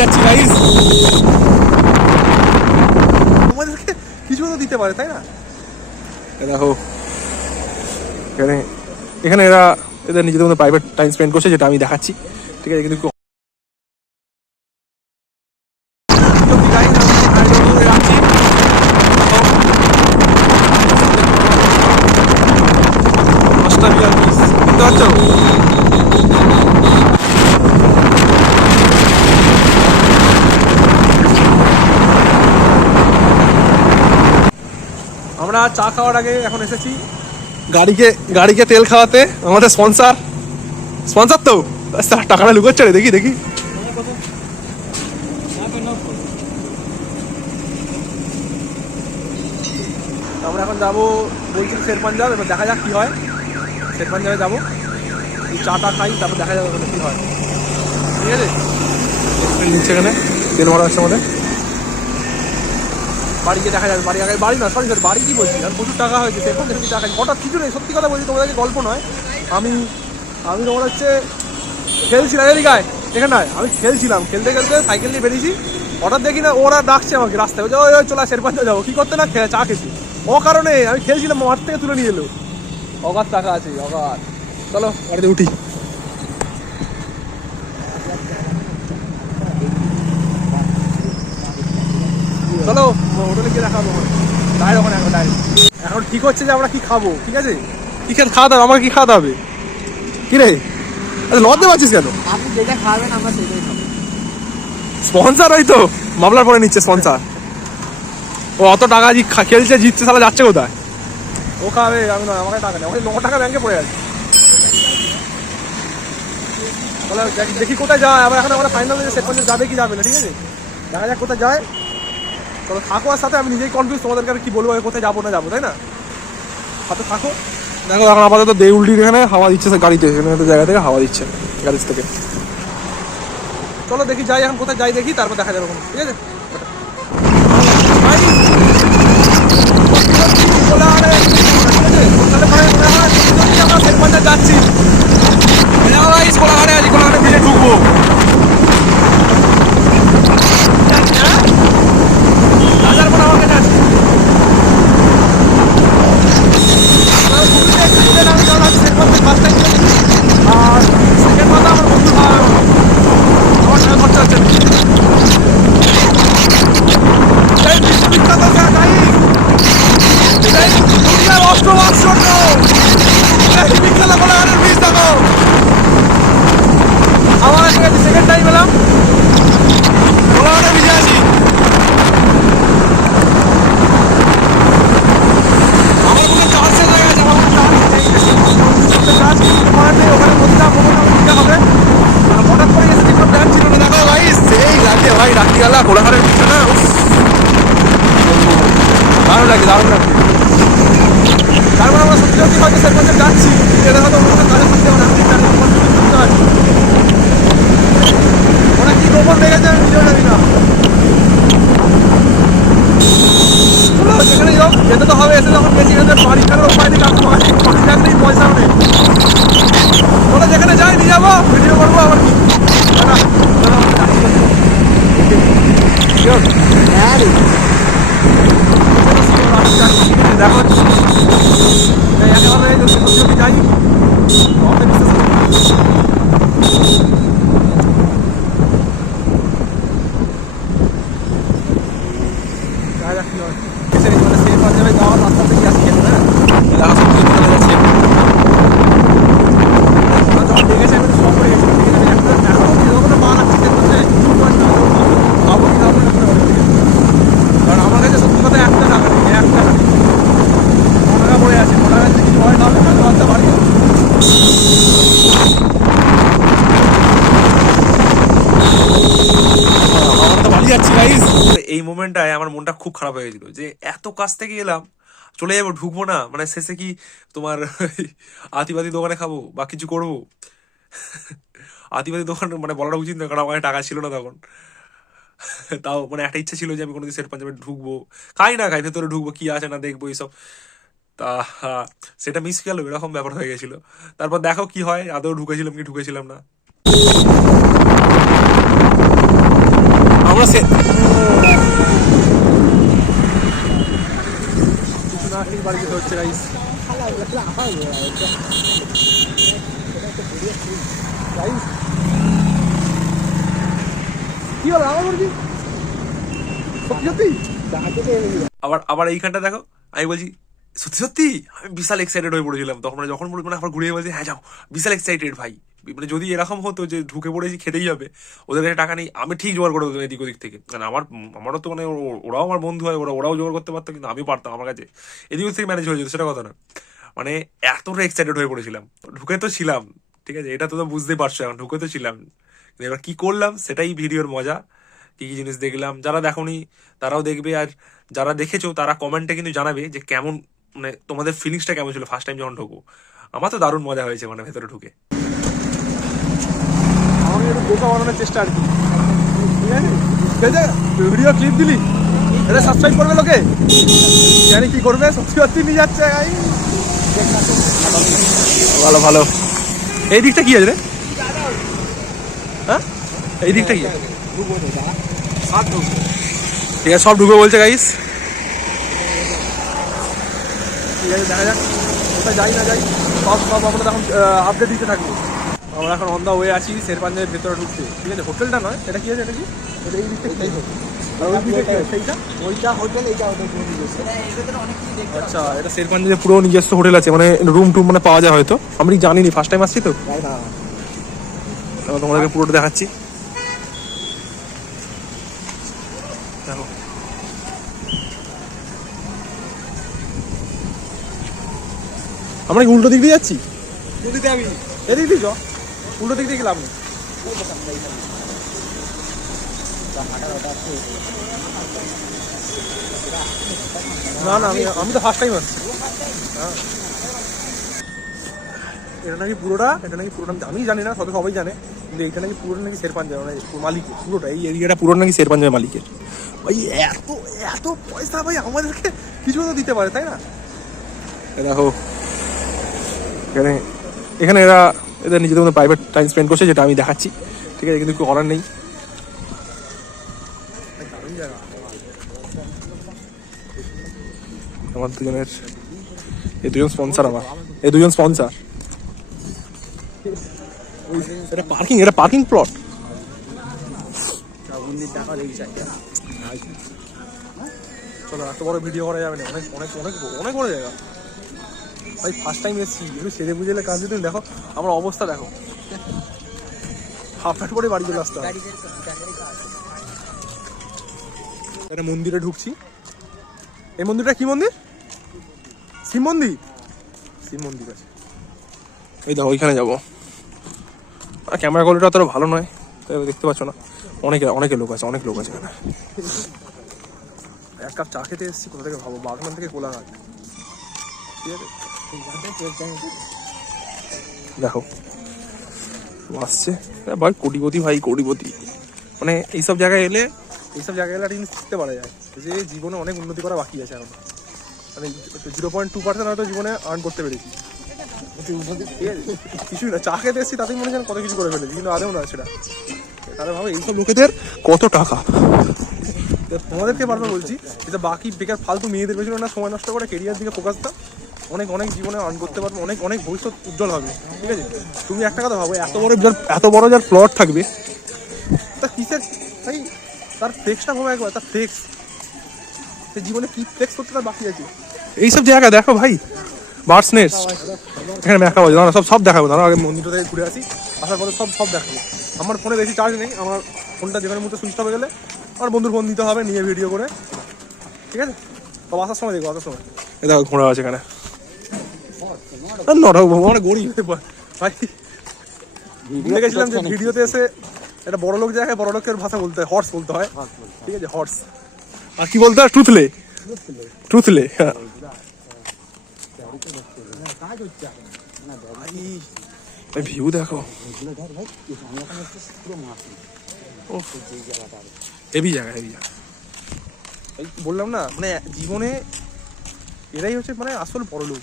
যাচ্ছি গাইস। তোমাদেরকে কিছু তো দিতে পারে, তাই না? দেখো এখানে এখানে এরা এদের নিজেদের মধ্যে প্রাইভেট টাইম স্পেন্ড করছে, যেটা আমি দেখাচ্ছি, ঠিক আছে? কিন্তু আমরা চা খাওয়ার আগে এখন এসেছি গাড়িকে তেল খাওয়াতে। আমাদের স্পন্সর তো টাকাটা লুকোচ্ছে রে, দেখি দেখি। আমরা এখন যাবো বলছি শের পাঞ্জাব, এবার দেখা যাক কি হয়। শের পাঞ্জাবে যাবো, চাটা খাই, তারপর দেখা যাবে ওখানে কি হয়, ঠিক আছে? নিচ্ছে এখানে তেল ভরা হচ্ছে আমাদের। বাড়িকে দেখা যাবে, বাড়ি না, সরি বাড়ি কি বলছি, আর প্রচুর টাকা হয়েছে শের পাঞ্জাবে টাকা। হঠাৎ কিছু নেই, সত্যি কথা বলছি তোমাদেরকে, গল্প নয়। আমি তোমার হচ্ছে খেলছিলাম এদিকায়, এখানে নয়, আমি খেলতে সাইকেল নিয়ে বেরিয়েছি। হঠাৎ দেখি না ওরা ডাকছে আমাকে রাস্তায়, ওই চলা শের পাঞ্জাব যাবো। কি করতে না, চা খেতে। ও কারণে আমি খেলছিলাম, মাঠ থেকে তুলে নিয়ে এলো। অগাধ টাকা আছে, অগাধ। চলো গাড়িতে উঠি। চলো হোটেলে গিয়ে দেখাবো ওখানে এখন ঠিক হচ্ছে যে আমরা কি খাবো, ঠিক আছে? কি খাওয়া দাবে, আমাকে কি খাওয়াতে হবে? কি রে লজ্জা পাচ্ছিস কেন? আপনি যেটা খাবেন আমরা সেটাই খাবো। স্পন্সর ওই তো মামলার পরে নিচ্ছে স্পন্সর। ও অত টাকা খেলছে, জিতছে, সালা যাচ্ছে কোথায়? ও খাবে, আমি নয়, আমাকে টাকা নেই, আমাকে 9 টাকা ব্যাংকে পড়ে আছে। দেখি কোথায় যায়। আবার এখন আমরা ফাইনাল শের পাঞ্জাব যাবে কি যাবে না, ঠিক আছে? দেখা যাক কোথায় যায়। তবে থাকো আর সাথে, আমি নিজেই কনফিউজ, তোমাদেরকে আর কি বলবো, কোথায় যাবো না যাবো, তাই না? সাথে থাকো। দেখো এখন আপাতত দেউলটির এখানে হাওয়া দিচ্ছে গাড়িতে, এখানে একটা জায়গা থেকে হাওয়া দিচ্ছে গাড়ি থেকে। চলো দেখি যাই, এখন কোথায় যাই দেখি, তারপর দেখা যাবে, ঠিক আছে? আমরা শের পাঞ্জাব যাচ্ছি, কোলাঘাটে আছি, কোলাঘাটে ভিড়ে ঢুকবো। রাজার পর আমার কাছে আছে। আর সেকেন্ড কথা, আমার বন্ধু আমার টাকা খরচা হচ্ছে আমার কাছে। সেকেন্ড টাইম এলাম, কোলাঘাটে ভিজে আছি। আমার কোনো চার্জের জায়গা আছে, আমার কোনো চার্জ নেই, ওখানে বলছিলাম হবে। হঠাৎ করে এসে কোনো প্ল্যান ছিল না। দেখো ভাই সেই লাগে ভাই, রাত্রিবেলা কোলাঘাটের ভিড়টা না, দারুণ লাগে, দারুণ লাগে। তারপর আমরা সত্যি সত্যি হয়তো শের পাঞ্জাব যাচ্ছি, এটা হয়তো ওখানে কাজে থাকতে হবে না, ওরা কি গোপন লেগেছে আমি ভিডিও জানি না। যেখানে যাও যেতে তো হবে, এসে যখন গেছি এখানে বাড়ি ছাড়ার উপায় নেই, বাড়ি নেই, পয়সাও নেই। ওরা যেখানে যাই নিয়ে যাবো, ভিডিও করবো, আবার কি দেখো একেবারে সত্যি যাই। শের পাঞ্জাবে যাওয়ার রাস্তা থেকে আসি খেতে, না যখন দেখেছে আমি সব হয়ে গেছি, পা রাখছি কারণ আমার কাছে সত্যি কথা একটা টাকা নেই, একটা টাকা পড়ে আছে। টাকা যদি কিছু হয় তাহলে লজ্জা বাড়ি। এই মোমেন্টটায় আমার মনটা খুব খারাপ হয়ে গেছিল, যে এত কাছ থেকে এলাম, চলে যাবো, ঢুকবো না, মানে শেষে কি তোমার আতিবাতি দোকানে খাবো বা কিছু করবো। আতিবাতি দোকান মানে বলাটা উচিত না, কারণ আমার টাকা ছিল না তখন। তাও মানে একটা ইচ্ছা ছিল যে আমি কোনোদিন শের পাঞ্জাবে ঢুকবো, খাই না খাই, ভেতরে ঢুকবো, কি আছে না দেখবো এইসব। তা সেটা মিস গেল, এরকম ব্যাপার হয়ে গেছিল। তারপর দেখো কি হয়, আদৌ ঢুকেছিলাম কি ঢুকেছিলাম না। আমরা কিছু না খেয়ে বাড়ি যেতে হচ্ছে গাইস। কি হলো আমার বলছি সত্যি সত্যি আবার আবার এইখানটা দেখো আমি বলছি সত্যি সত্যি আমি বিশাল এক্সাইটেড হয়ে পড়েছিলাম তখন মানে যখন মানে আবার ঘুরিয়ে বলছি হ্যাঁ যাও বিশাল এক্সাইটেড ভাই মানে যদি এরকম হতো যে ঢুকে পড়েছি খেতেই হবে ওদের কাছে টাকা নেই আমি ঠিক জোগাড় করে দেবো এদিক ওদিক থেকে মানে আমারও তো মানে ওরাও আমার বন্ধু হয় ওরাও জোগাড় করতে পারতো কিন্তু আমিও পারতাম আমার কাছে এদিক ওদিক থেকে ম্যানেজ হয়ে যেত সেটা কথা না মানে এতটা এক্সাইটেড হয়ে পড়েছিলাম ঢুকে তো ছিলাম ঠিক আছে এটা তো বুঝতেই পারছো এখন ঢুকে তো ছিলাম এবার কি করলাম সেটাই ভিডিওর মজা কি কি জিনিস দেখলাম যারা দেখোনি তারাও দেখবে আর যারা দেখেছো তারা কমেন্টে কিন্তু জানাবে যে কেমন মানে তোমাদের ফিলিংসটা কেমন ছিল ফার্স্ট টাইম যখন ঢুকো আমার তো দারুণ মজা হয়েছে মানে ভেতরে ঢুকে আমি একটু বোকা বানানোর চেষ্টা আর কি ঠিক আছে ভিডিও ক্লিপ দিলি এটা সাবস্ক্রাইব করবে লোকে জানি কি করবে সত্যি সত্যি নিয়ে যাচ্ছে ভালো ভালো এই দিকটা কি আছে রে হ্যাঁ এই দিকটা কি ঠিক আছে সব ঢুকে বলছে গাইস ঠিক আছে দেখা যাক কোথায় যাই না যাই সব সব আমরা এখন আপডেট দিতে থাকবো আমরা এখন অন দা ওয়ে আছি শেরপাঞ্জের ভেতরে ঢুকতে ঠিক আছে হোটেলটা নয় এটা কি আছে এটা কি এটা এই দিকটা কি সেইটা ওইটা হোটেল এইটা হোটেল। আচ্ছা এটা শেরপাঞ্জের পুরো নিজস্ব হোটেল আছে মানে রুম টুম মানে পাওয়া যায় হয়তো আমি জানিনি ফার্স্ট টাইম আসছি তো তোমাদেরকে পুরোটা দেখাচ্ছি দেখো আমরা কি উল্টো দিক দিয়ে যাচ্ছি এদিক দিয়ে চ উল্টো দিক দিয়ে গেলাম না না আমি তো ফার্স্ট টাইম আসছি হ্যাঁ এটা নাকি পুরোটা আমি জানি না তবে সবাই জানে কিন্তু এইটা নাকি পুরোটা নাকি শেরপাঞ্জাব মানে মালিকের পুরোটা এই এরিয়াটা পুরোটা নাকি শেরপাঞ্জাবের মালিকের ভাই এত এত পয়সা ভাই আমাদেরকে কিছু তো দিতে পারে তাই না দেখো এখানে এরা এদের নিজেদের মধ্যে প্রাইভেট টাইম স্পেন্ড করছে যেটা আমি দেখাচ্ছি ঠিক আছে কিন্তু করার নেই আমার দুজনের এই দুজন স্পন্সর আমার এই দুজন স্পন্সর এটা পার্কিং প্লট চলো এত বড় ভিডিও করা যাবে না অনেক অনেক অনেক অনেক বড় জায়গা ভাই ফার্স্ট টাইম এসেছি একটু সেরে বুঝে কাজ তুমি দেখো আমার অবস্থা দেখো হাফ প্যান্ট পরে বাড়ি চলে আসতে হবে একটা মন্দিরে ঢুকছি এই মন্দিরটা কি মন্দির শিব মন্দির আছে এই দেখো ওইখানে যাবো আর ক্যামেরা কোয়ালিটি অতটা ভালো নয় তাই দেখতে পাচ্ছ না অনেকে লোক আছে অনেক লোক আছে এখানে এক কাপ চা খেতে এসেছি কোথা থেকে ভাবো বাগনান থেকে কোলাঘাট ঠিক আছে দেখো আসছে ভাই কোটিপতি মানে এইসব জায়গায় এলে একটা জিনিস শিখতে পারা যায় যে জীবনে অনেক উন্নতি করা বাকি আছে এখন মানে 0.2% হয়তো জীবনে আর্ন করতে পেরেছি কিছুই না চা খেতে এসেছি তাতেই মনে হয় কত কিছু করে ফেলেছি কিন্তু আদেও না সেটা তাহলে ভাবে এইসব লোকেদের কত টাকা তোমাদেরকে বারবার বলছি এটা বাকি বেকার ফালতু মেয়েদের পেছনে না সময় নষ্ট করে কেরিয়ার দিকে ফোকাস দাও অনেক জীবনে আর্ন করতে পারবে অনেক ভবিষ্যৎ উজ্জ্বল হবে ঠিক আছে তুমি একটা কথা ভাবো এত বড় যার প্লট থাকবে তা কিসের ভাই তার ফ্লেক্সটা ভাবো একবার তার ফ্লেক্স সে জীবনে কি ফ্লেক্স করতে তার বাকি আছে এইসব জায়গা দেখো ভাই বার্ডস নেস্ট এখানে দেখাবো দাঁড়া সব দেখাবো দাঁড়া আগে মন্দিরটা থেকে ঘুরে আসি আসার পরে সব দেখাবো আমার ফোনে বেশি চার্জ নেই আমার ফোনটা যেখানে মুহূর্তে সুইচ অফ হয়ে গেলে আমার বন্ধুর ফোন দিতে হবে নিয়ে ভিডিও করে ঠিক আছে সব আসার সময় দেখবো আসার সময় এ দেখো ঘোড়া আছে এখানে মানে গরিব ভাই ভুলে গেছিলাম যে ভিডিওতে এসে একটা বড় লোক জায়গায় বড় লোকের ভাষা বলতে হয় হর্স বলতে হয় ঠিক আছে হর্স আর কি বলতে হয় ট্রুথলে হ্যাঁ ভিউ দেখো হেভি জায়গা বললাম না মানে জীবনে এরাই হচ্ছে মানে আসল বড় লোক